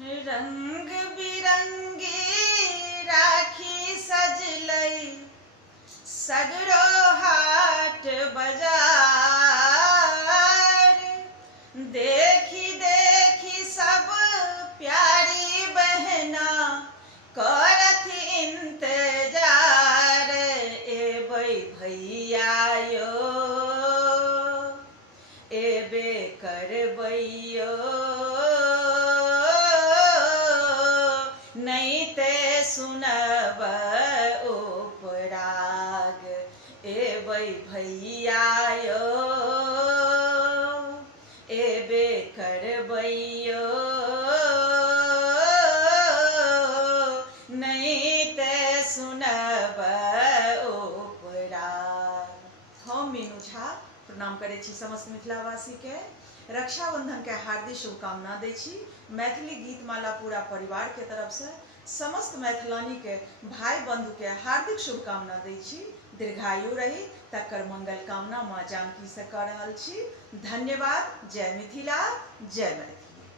रंग बिरंगी राखी सजलई सगरो हाट बाजार। देखी देखी सब प्यारी बहना करत इंतजार। एबै भैया यो एबे करबैयो नहीं ते सुनब उपराग। एबै भैया यो एबे करबैयो नहीं ते सुनब उपराग। हम मीनू झा प्रणाम करै छी समस्त मिथिलावासी के। रक्षाबंधन के हार्दिक शुभकामना दै छी। मैथिली गीतमाला पूरा परिवार के तरफ से समस्त मैथिलानी के भाई बंधु के हार्दिक शुभकामना दै छी। दीर्घायु रही तकर मंगल कामना माँ जानकी से कर रहल छी। धन्यवाद। जय मिथिला, जय मैथिली।